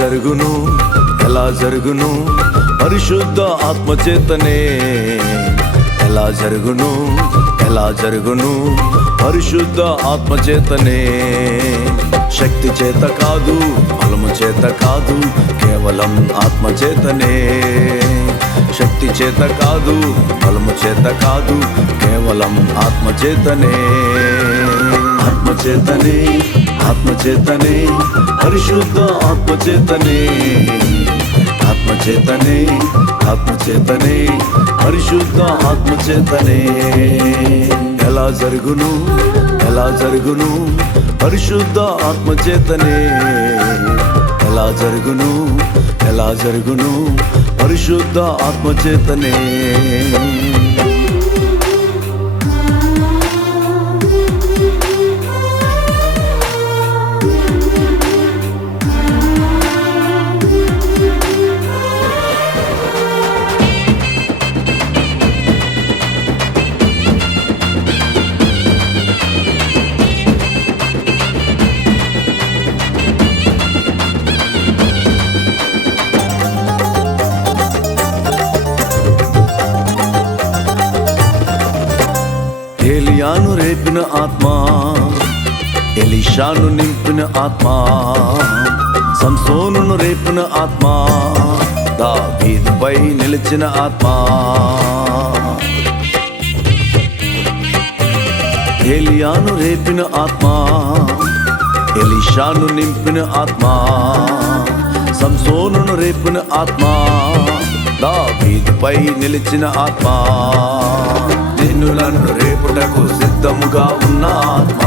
జరుగును? ఎలా జరుగును? పరిశుద్ధ ఆత్మచేతనే ఎలా జరుగును? ఎలా జరుగును? పరిశుద్ధ ఆత్మచేతనే శక్తి చేత కాదు బలము చేత కాదు కేవలం ఆత్మచేతనే శక్తి చేత కాదు బలము చేత కాదు కేవలం ఆత్మచేతనే ఆత్మచేతనే ఆత్మచేతనే పరిశుద్ధ ఆత్మచేతనే. ఆత్మచేతనే ఆత్మచేతనే పరిశుద్ధ ఆత్మచేతనే. ఎలా జరుగును ఎలా జరుగును పరిశుద్ధ ఆత్మచేతనే. ఎలా జరుగును ఎలా జరుగును పరిశుద్ధ ఆత్మచేతనే. ఏలియాను రేపిన ఆత్మ ఎలిషాను నింపిన ఆత్మ సంసోను రేపిన ఆత్మ దావీదుపై నిలిచిన ఆత్మ. ఎలియాను రేపిన ఆత్మ ఎలిషాను నింపిన ఆత్మ సంసోను రేపిన ఆత్మ దావీదుపై నిలిచిన ఆత్మ. నిన్ను నన్ను రేపుటకు సిద్ధముగా ఉన్న ఆత్మ.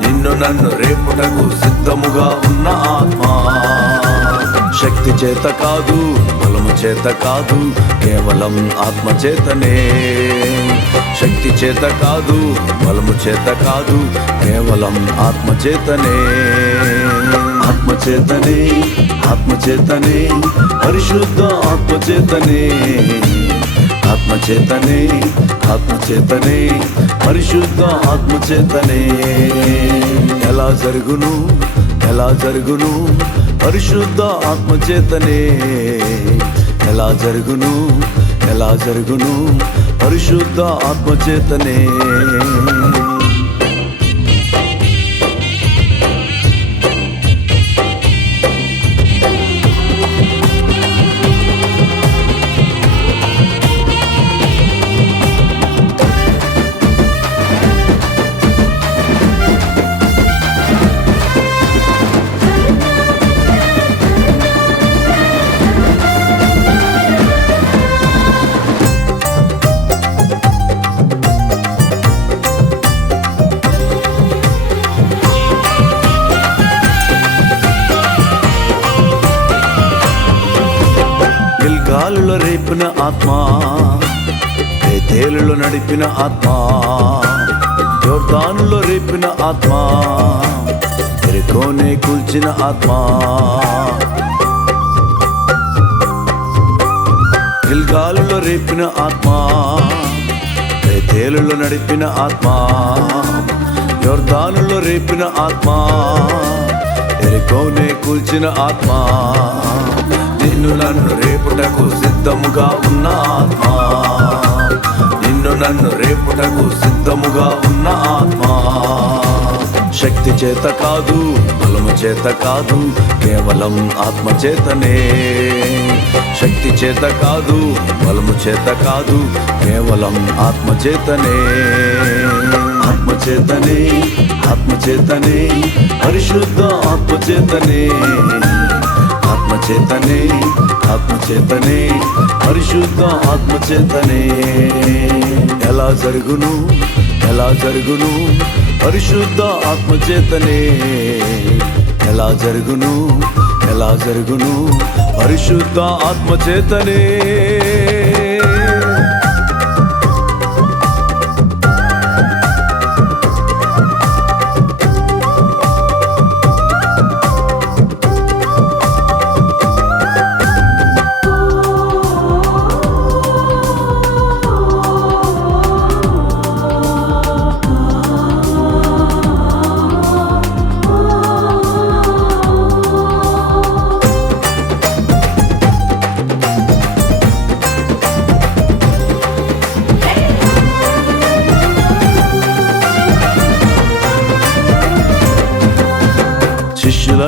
నిన్ను నన్ను రేపుటకు సిద్ధముగా ఉన్న ఆత్మ. శక్తి చేత కాదు బలము చేత కాదు కేవలం ఆత్మ చేతనే. శక్తి చేత కాదు బలము చేత కాదు కేవలం ఆత్మ చేతనే. ఆత్మ చేతనే ఆత్మ చేతనే పరిశుద్ధ ఆత్మ చేతనే. ఆత్మచేతనే ఆత్మచేతనే పరిశుద్ధ ఆత్మచేతనే. ఎలా జరుగును ఎలా జరుగును పరిశుద్ధ ఆత్మచేతనే. ఎలా జరుగును ఎలా జరుగును పరిశుద్ధ ఆత్మచేతనే. చేతనే రేపిన ఆత్మ తేలులో నడిపిన ఆత్మ జోర్దానులో రేపిన ఆత్మ ఎరుకోనే కూల్చిన ఆత్మ. గిల్గాలులో రేపిన ఆత్మ తేలులో నడిపిన ఆత్మ యోర్దానులో రేపిన ఆత్మ ఎరుకోనే కూల్చిన ఆత్మ. నిన్ను నన్ను రేపుటకు సిద్ధముగా ఉన్న ఆత్మ. నిన్ను నన్ను రేపుటకు సిద్ధముగా ఉన్న ఆత్మ. శక్తి చేత కాదు బలము చేత కాదు కేవలం ఆత్మ చేతనే. శక్తి చేత కాదు బలము చేత కాదు కేవలం ఆత్మ చేతనే. ఆత్మ చేతనే ఆత్మ చేతనే పరిశుద్ధ ఆత్మ చేతనే. ఆత్మచేతనే ఆత్మచేతనే పరిశుద్ధ ఆత్మచేతనే. ఎలా జరుగును ఎలా జరుగును పరిశుద్ధ ఆత్మచేతనే. ఎలా జరుగును ఎలా జరుగును పరిశుద్ధ ఆత్మచేతనే.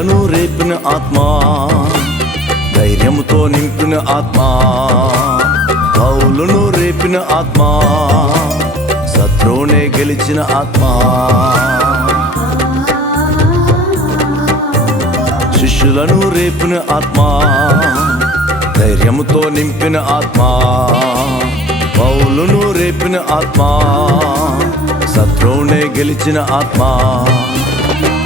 చేతనే రేపిన ఆత్మ ధైర్యముతో నింపిన ఆత్మ కౌలును రేపిన ఆత్మ శత్రువునే గెలిచిన ఆత్మ. శిష్యులను రేపిన ఆత్మ ధైర్యముతో నింపిన ఆత్మ పౌలును రేపిన ఆత్మ శత్రువునే గెలిచిన ఆత్మ.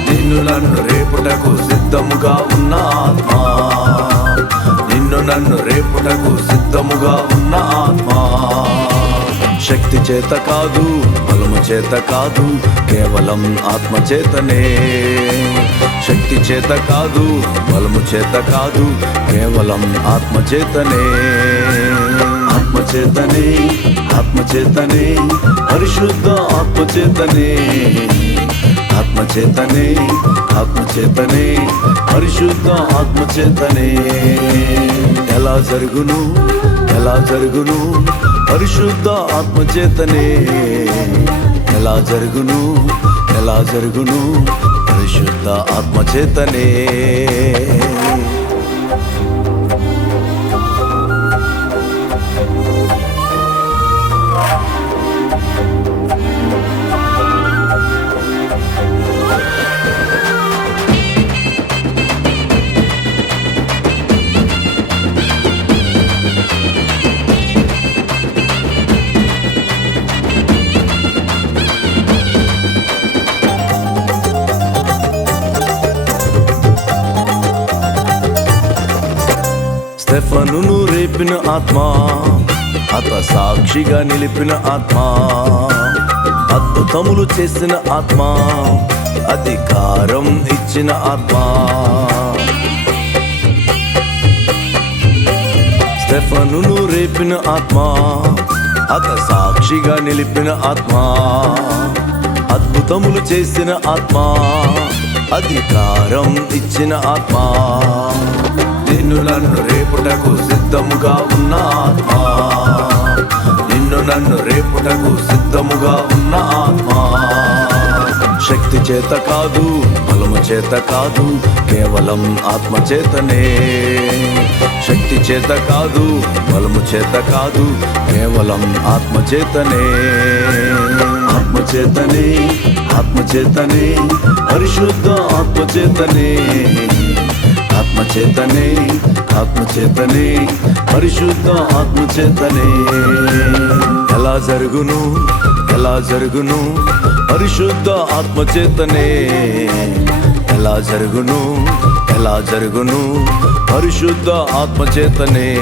నిన్ను నన్ను రేపుటకు సిద్ధముగా ఉన్న ఆత్మ. నిన్ను నన్ను రేపుటకు సిద్ధముగా ఉన్న ఆత్మ. శక్తి చేత కాదు బలము చేత కాదు కేవలం ఆత్మ చేతనే. శక్తి చేత కాదు బలము చేత కాదు కేవలం ఆత్మ చేతనే. ఆత్మ చేతనే ఆత్మ చేతనే పరిశుద్ధ ఆత్మ చేతనే. ఆత్మచేతనే ఆత్మచేతనే పరిశుద్ధ ఆత్మచేతనే. ఎలా జరుగును ఎలా జరుగును పరిశుద్ధ ఆత్మచేతనే. ఎలా జరుగును ఎలా జరుగును పరిశుద్ధ ఆత్మచేతనే. స్టెఫనును రేపిన ఆత్మ అత సాక్షిగా నిలిపిన ఆత్మ. అద్భుతములు చేసిన ఆత్మ అధికారం ఇచ్చిన ఆత్మ. స్టెఫనును రేపిన ఆత్మ అత సాక్షిగా నిలిపిన ఆత్మ. అద్భుతములు చేసిన ఆత్మ అధికారం ఇచ్చిన ఆత్మ. నిన్ను నన్ను రేపుటకు సిద్ధముగా ఉన్న ఆత్మ నిన్ను నన్ను రేపుటకు సిద్ధముగా ఉన్న ఆత్మ శక్తి చేత కాదు బలము చేత కాదు కేవలం ఆత్మ చేతనే. శక్తి చేత కాదు బలము చేత కాదు కేవలం ఆత్మ చేతనే. ఆత్మ చేతనే ఆత్మ చేతనే పరిశుద్ధ ఆత్మ చేతనే. ఆత్మచేతనే ఆత్మచేతనే పరిశుద్ధ ఆత్మచేతనే. ఎలా జరుగును ఎలా జరుగును పరిశుద్ధ ఆత్మచేతనే. ఎలా జరుగును ఎలా జరుగును పరిశుద్ధ ఆత్మచేతనే.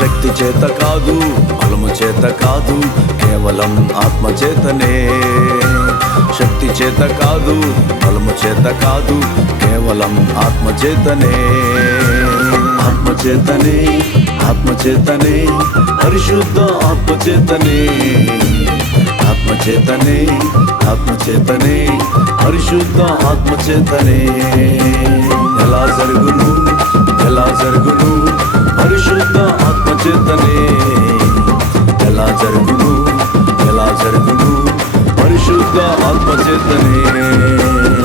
శక్తి చేత కాదు బలము చేత కాదు కేవలం ఆత్మచేతనే. చేత కాదు బలము చేత కాదు కేవలం ఆత్మచేతనే. ఆత్మచేతనే ఆత్మచేతనే పరిశుద్ధ ఆత్మచేతనే. ఆత్మచేతనే ఆత్మచేతనే పరిశుద్ధ ఆత్మచేతనే. ఎలా జరుగును ఎలా జరుగును పరిశుద్ధ ఆత్మచేతనే. ఎలా జరుగును ఎలా జరుగును Maşukla atma ceteni